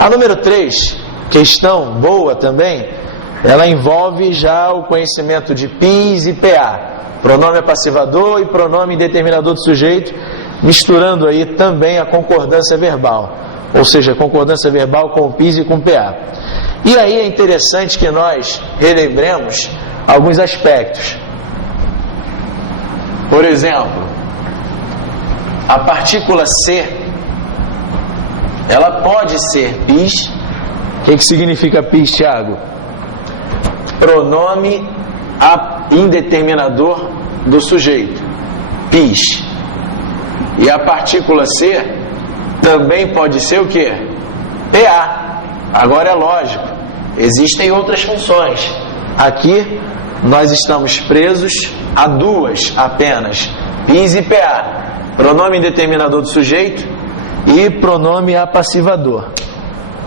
A número 3, questão boa também, ela envolve já o conhecimento de PIS e PA, pronome passivador e pronome indeterminador do sujeito, misturando aí também a concordância verbal, ou seja, concordância verbal com PIS e com PA. E aí é interessante que nós relembremos alguns aspectos. Por exemplo, a partícula C, ela pode ser PIS. O que significa PIS, Thiago? Pronome indeterminador do sujeito, PIS. E a partícula C também pode ser o quê? PA. Agora é lógico, existem outras funções. Aqui nós estamos presos a duas apenas, PIS e PA, pronome indeterminador do sujeito e pronome apassivador.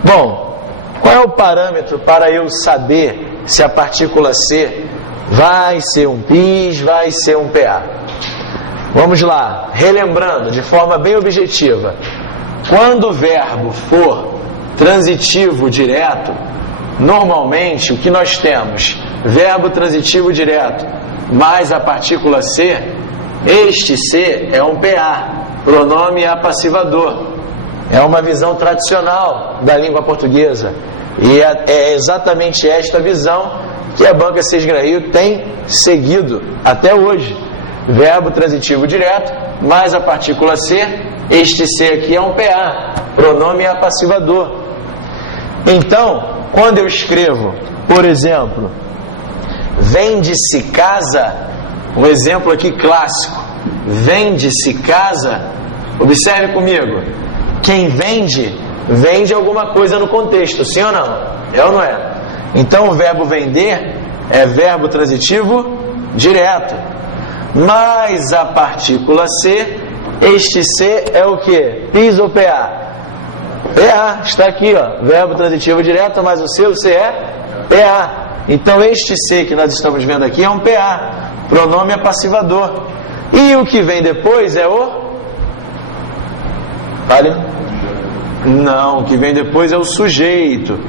Bom, qual é o parâmetro para eu saber se a partícula C vai ser um PIS, vai ser um PA? Vamos lá, relembrando de forma bem objetiva. Quando o verbo for transitivo direto, normalmente o que nós temos? Verbo transitivo direto mais a partícula C, este C é um PA, pronome apassivador. É uma visão tradicional da língua portuguesa. E é exatamente esta visão que a Banca Cisgra Rio tem seguido até hoje. Verbo transitivo direto mais a partícula C, este C aqui é um PA, pronome apassivador. Então, quando eu escrevo, por exemplo, vende-se casa, um exemplo aqui clássico, vende-se casa, observe comigo, quem vende, vende alguma coisa no contexto, sim ou não? É ou não é? Então o verbo vender é verbo transitivo direto, mais a partícula C, este C é o que? PIS ou PA? PA, está aqui, ó, verbo transitivo direto, mas o C é PA. Então este C que nós estamos vendo aqui é um PA, pronome apassivador. E o que vem depois é o... Vale? Não, o que vem depois é o sujeito.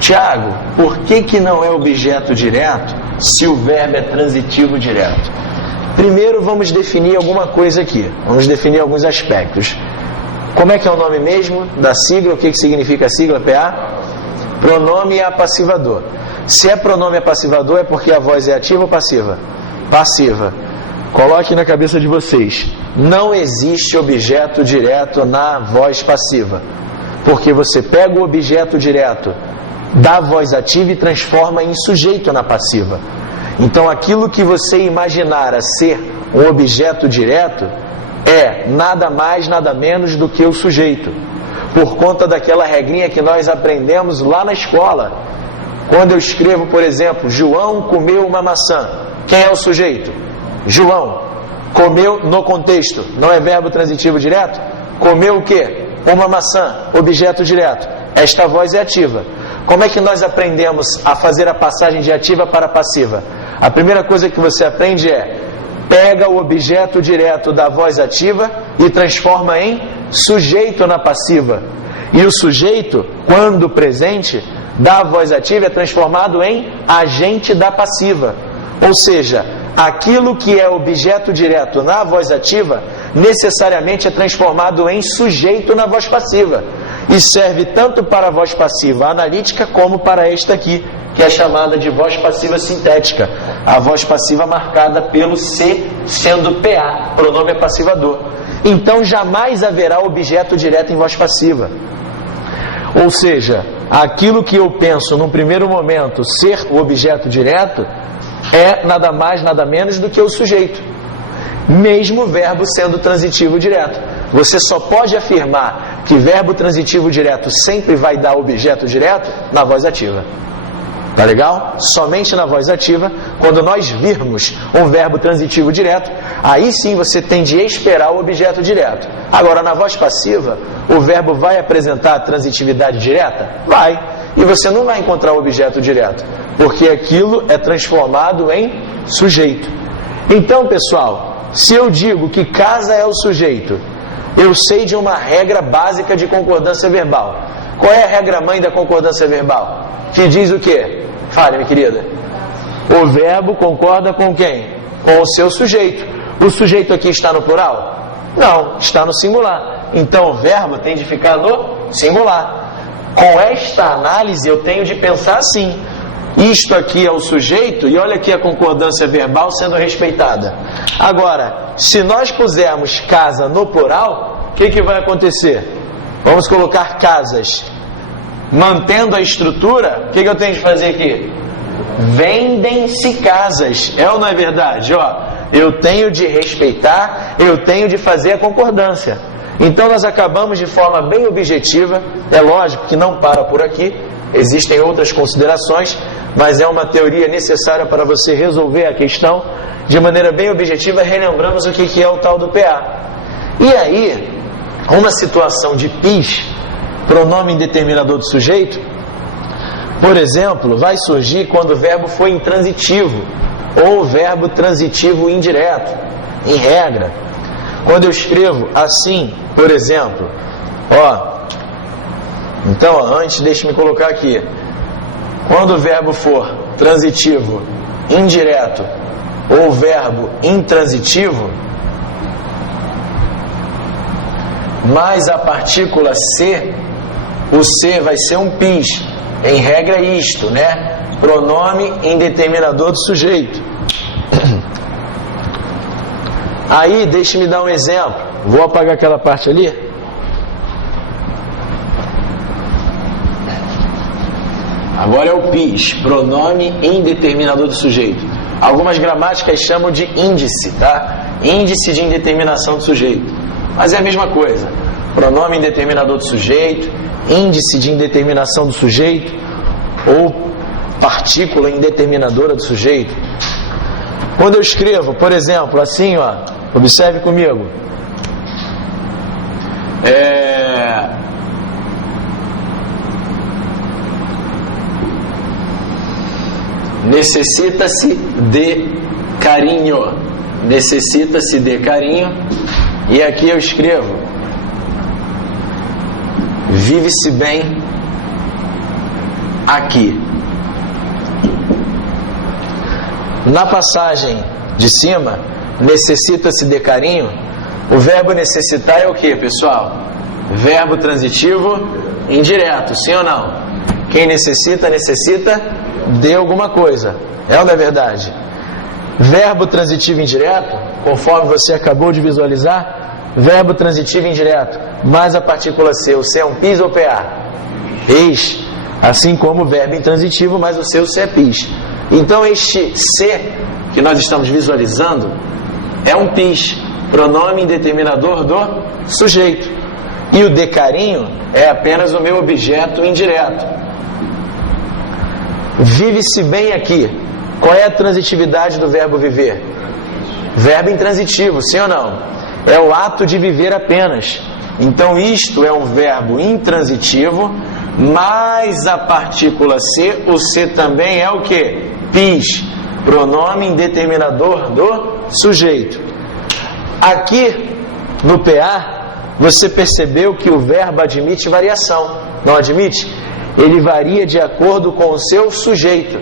Tiago, por que não é objeto direto se o verbo é transitivo direto? Primeiro vamos definir alguma coisa aqui, vamos definir alguns aspectos. Como é que é o nome mesmo da sigla? O que significa a sigla PA? Pronome apassivador. Se é pronome apassivador é porque a voz é ativa ou passiva? Passiva. Coloque na cabeça de vocês, não existe objeto direto na voz passiva, porque você pega o objeto direto da voz ativa e transforma em sujeito na passiva. Então aquilo que você imaginar a ser um objeto direto é nada mais, nada menos do que o sujeito, por conta daquela regrinha que nós aprendemos lá na escola. Quando eu escrevo, por exemplo, João comeu uma maçã, quem é o sujeito? João. Comeu no contexto, não é verbo transitivo direto? Comeu o quê? Uma maçã, objeto direto. Esta voz é ativa. Como é que nós aprendemos a fazer a passagem de ativa para passiva? A primeira coisa que você aprende é: pega o objeto direto da voz ativa e transforma em sujeito na passiva. E o sujeito, quando presente, da voz ativa é transformado em agente da passiva. Ou seja, aquilo que é objeto direto na voz ativa necessariamente é transformado em sujeito na voz passiva. E serve tanto para a voz passiva analítica como para esta aqui, que é chamada de voz passiva sintética. A voz passiva marcada pelo C sendo PA, pronome passivador. Então jamais haverá objeto direto em voz passiva. Ou seja, aquilo que eu penso num primeiro momento ser o objeto direto é nada mais, nada menos do que o sujeito, mesmo o verbo sendo transitivo direto. Você só pode afirmar que verbo transitivo direto sempre vai dar objeto direto na voz ativa. Tá legal? Somente na voz ativa, quando nós virmos um verbo transitivo direto, aí sim você tem de esperar o objeto direto. Agora, na voz passiva, o verbo vai apresentar transitividade direta? Vai. E você não vai encontrar o objeto direto, porque aquilo é transformado em sujeito. Então, pessoal, se eu digo que casa é o sujeito, eu sei de uma regra básica de concordância verbal. Qual é a regra mãe da concordância verbal? Que diz o quê? Fale, minha querida. O verbo concorda com quem? Com o seu sujeito. O sujeito aqui está no plural? Não, está no singular. Então o verbo tem de ficar no singular. Com esta análise eu tenho de pensar assim: isto aqui é o sujeito e olha aqui a concordância verbal sendo respeitada. Agora, se nós pusermos casa no plural, o que vai acontecer? Vamos colocar casas. Mantendo a estrutura, o que eu tenho de fazer aqui? Vendem-se casas. É ou não é verdade? Eu tenho de respeitar, eu tenho de fazer a concordância. Então nós acabamos de forma bem objetiva. É lógico que não para por aqui, existem outras considerações, mas é uma teoria necessária para você resolver a questão de maneira bem objetiva. Relembramos o que é o tal do PA. E aí, uma situação de PIS, pronome indeterminador do sujeito, por exemplo, vai surgir quando o verbo for intransitivo ou verbo transitivo indireto, em regra. Quando eu escrevo assim, por exemplo, então antes deixe-me colocar aqui. Quando o verbo for transitivo indireto ou verbo intransitivo, mais a partícula C, o C vai ser um PIS. Em regra é isto, né? Pronome indeterminador do sujeito. Aí, deixe-me dar um exemplo. Vou apagar aquela parte ali. Agora é o PIS, pronome indeterminador do sujeito. Algumas gramáticas chamam de índice, tá? Índice de indeterminação do sujeito. Mas é a mesma coisa. Pronome indeterminador do sujeito, índice de indeterminação do sujeito ou partícula indeterminadora do sujeito. Quando eu escrevo, por exemplo, assim, observe comigo. Necessita-se de carinho. Necessita-se de carinho. E aqui eu escrevo: vive-se bem aqui. Na passagem de cima, necessita-se de carinho. O verbo necessitar é o que, pessoal? Verbo transitivo indireto, sim ou não? Quem necessita, necessita de alguma coisa. É ou não é verdade? Verbo transitivo indireto, conforme você acabou de visualizar, verbo transitivo indireto, mais a partícula C. O C é um PIS ou PA? PIS. Assim como o verbo intransitivo, mais o C é PIS. Então este C que nós estamos visualizando é um PIS, pronome indeterminador do sujeito. E o de carinho é apenas o meu objeto indireto. Vive-se bem aqui. Qual é a transitividade do verbo viver? Verbo intransitivo, sim ou não? É o ato de viver apenas. Então isto é um verbo intransitivo, mais a partícula C. O C também é o que? PIS, pronome indeterminador do sujeito. Aqui no PA, você percebeu que o verbo admite variação. Não admite? Ele varia de acordo com o seu sujeito.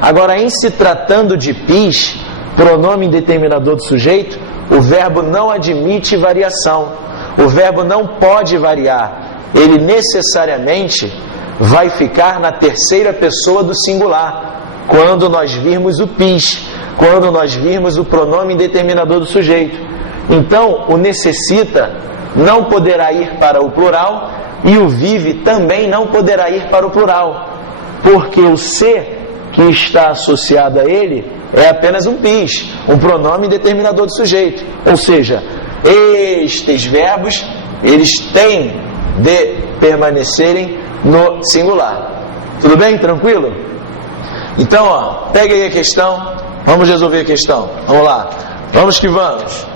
Agora, em se tratando de PIS, pronome indeterminador do sujeito, o verbo não admite variação. O verbo não pode variar. Ele necessariamente vai ficar na terceira pessoa do singular, quando nós virmos o PIS, quando nós virmos o pronome indeterminador do sujeito. Então, o necessita não poderá ir para o plural e o vive também não poderá ir para o plural, porque o C que está associado a ele é apenas um PIS, um pronome indeterminador do sujeito. Ou seja, estes verbos, eles têm de permanecerem no singular. Tudo bem? Tranquilo? Então, pega aí a questão, vamos resolver a questão. Vamos lá, vamos que vamos.